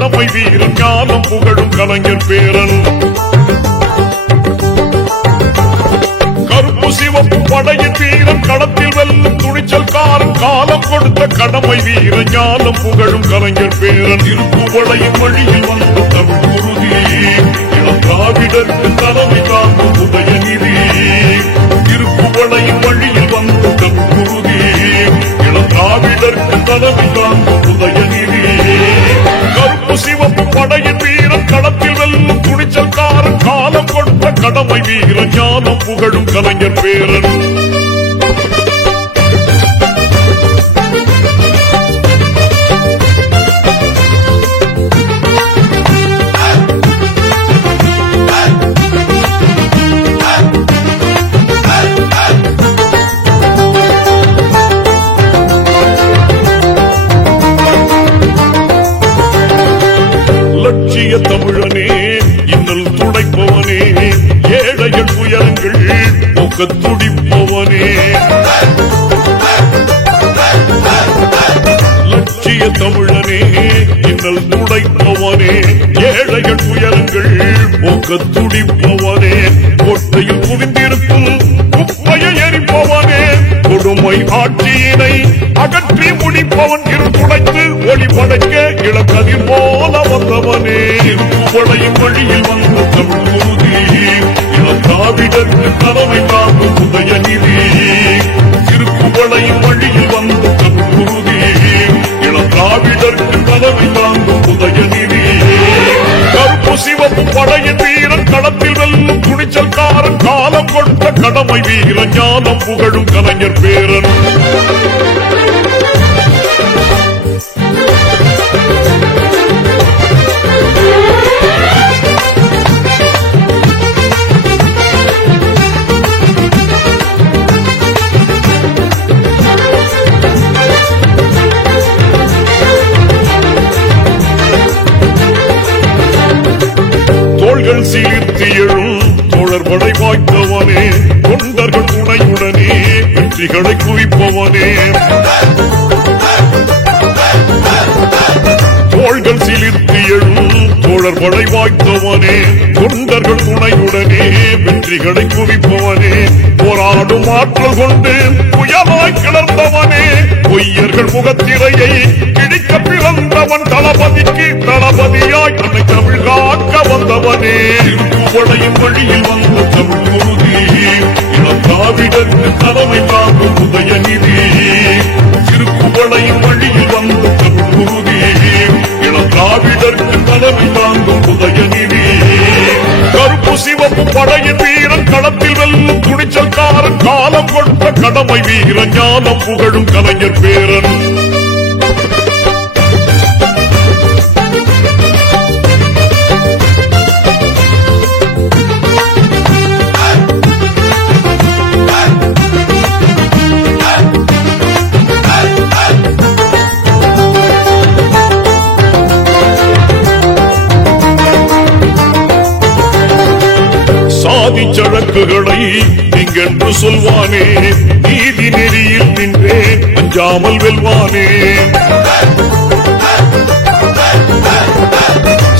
கடமை வீரன் ஞானம் புகழும் கலைஞர் பேரன். கருப்பு சிவப்பு படையின் வீரன் களத்தில் வெல்லும் துணிச்சல்காரன் காலம் கொடுத்த கடமை வீரன் ஞானம் புகழும் கலைஞர் பேரன். திருப்புவளையின் வழியில் வந்த தமிழ் குருதி இளம் திராவிடருக்கு தலைமை காக்கும் உதயநிதி. திருப்புவளையின் வழியில் வந்த தமிழ் குருதி இளம் திராவிடருக்கு தலைமை காக்கும் உதயநிதி. கருப்பு சிவப்பு படையின் வீரன் களத்தில் வெல்லும் துணிச்சல்காரன் காலம் கொடுத்த கடமை வீரன் ஞானம் புகழும் கலைஞர் பேரன். லட்சிய தமிழனே இன்னல் துடைப்பவனே ஏழைகள் துயரங்கள் போக்க துடிப்பவனே. லட்சிய தமிழனே இன்னல் துடைப்பவனே ஏழைகள் துயரங்கள் போக்க துடிப்பவனே. கோட்டையில் குவிந்திருக்கும் குப்பையை எரிப்பவனே கொடுமை ஆட்சியினை அகற்றி முடிப்பவன். இருந்துடைத்து ஒளி படைக்க இளக்கதிர் போல வந்தவனே. திருப்புவளையின் வழியில் வந்த தமிழ் குருதி இளம் திராவிடருக்கு தலைமை காக்கும் உதயநிதி. திருப்புவளையின் வழியில் வந்த தமிழ் குருதி இளம் திராவிடருக்கு தலைமை காக்கும் உதயநிதி. கருப்பு சிவப்பு படையின் வீரன் களத்தில் வெல்லும் துணிச்சல்காரன் காலம் கொடுத்த கடமை வீரன் ஞானம் புகழும் கலைஞர் பேரன். தோள்கள் சீர்த்தி எழும் தோழர்படை வாய்த்தவனே தொண்டர்கள் துணையுடனே வெற்றிகளை குவிப்பவனே. தோள்கள் சீர்த்தி எழும் தோழர்படை வாய்த்தவனே தொண்டர்கள் துணையுடனே வெற்றிகளை குவிப்பவனே. போராடும் ஆற்றல் கொண்டு புயலாய் கிளர்ந்தவனே பொய்யர்கள் முகத்திரையை கிழிக்க பிறந்தவன். தளபதிக்கு தளபதியாய் தன்னை தமிழ் காக்க வந்தவனே. திருப்புவளையின் வழியில் வந்த தமிழ் குருதி இளம் திராவிடருக்கு தலைமை காக்கும் உதயநிதி. திருப்புவளையின் வழியில் வந்த தமிழ் குருதி இளம் திராவிடருக்கு தலைமை காக்கும் உதயநிதி. கருப்பு சிவப்பு படையின் வீரன் களத்தில் வெல்லும் துணிச்சல்காரன் காலம் கொடுத்த கடமை வீரன் ஞானம் புகழும் கலைஞர் பேரன். சாதி சழக்குகளை நீங்கென்று சொல்வானே நீதி நெறியில் நின்றே அஞ்சாமல் வெல்வானே.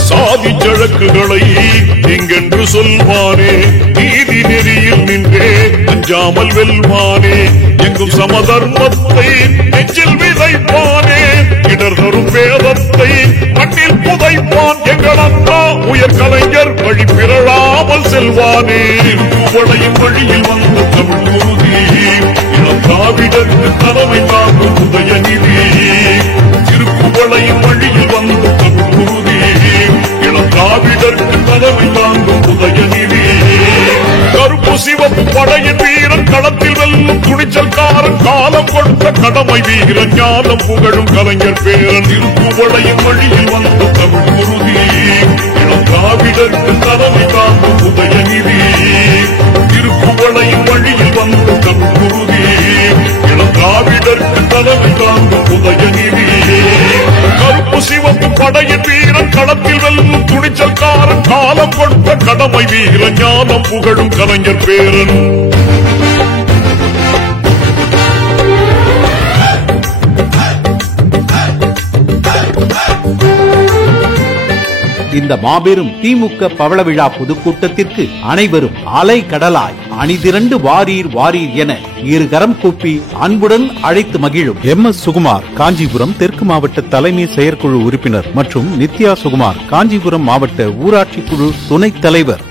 சாதி சழக்குகளை நீங்கென்று சொல்வானே நீதி நெறியில் நின்றே அஞ்சாமல் வெல்வானே. எங்கும் சமதர்மத்தை நெஞ்சில் விதைப்பானே இடர் தரும் வேதத்தை மண்ணில் புதைப்பான். எங்கள் அண்ணா உயர் கலைஞர் வழி பிறழாமல் செல்வானே. திருப்புவளையின் வழியில் வந்த தமிழ் குருதி இளம் திராவிடருக்கு தலைமை காக்கும் உதயநிதி. திருப்புவளையின் வழியில் வந்த தமிழ் குருதி இளம் திராவிடருக்கு தலைமை காக்கும் உதயநிதி. கருப்பு சிவப்பு படையின் வீரன் களத்தில் வெல்லும் துணிச்சல்காரன் காலம் கொடுத்த கடமை வீரன் ஞானம் புகழும் கலைஞர் பேரன். திருப்புவளையின் வழியில் வந்த தமிழ் குருதி இளம் திராவிடருக்கு தலைமை காக்கும் உதயநிதி. திருப்புவளையின் வழியில் வந்த தமிழ் குருதி இளம் திராவிடருக்கு தலைமை காக்கும் உதயநிதி. கருப்பு சிவப்பு படையின் வீரன் களத்தில் வெல்லும் துணிச்சல்காரன் காலம் கொடுத்த கடமை வீரன் ஞானம் புகழும் கலைஞர் பேரன். இந்த மாபெரும் திமுக பவள விழா பொதுக்கூட்டத்திற்கு அனைவரும் அலை கடலாய் அணிதிரண்டு வாரீர் வாரீர் என இருகரம் கூப்பி அன்புடன் அழைத்து மகிழும் MS சுகுமார் காஞ்சிபுரம் தெற்கு மாவட்ட தலைமை செயற்குழு உறுப்பினர் மற்றும் நித்யா சுகுமார் காஞ்சிபுரம் மாவட்ட ஊராட்சி குழு துணைத் தலைவர்.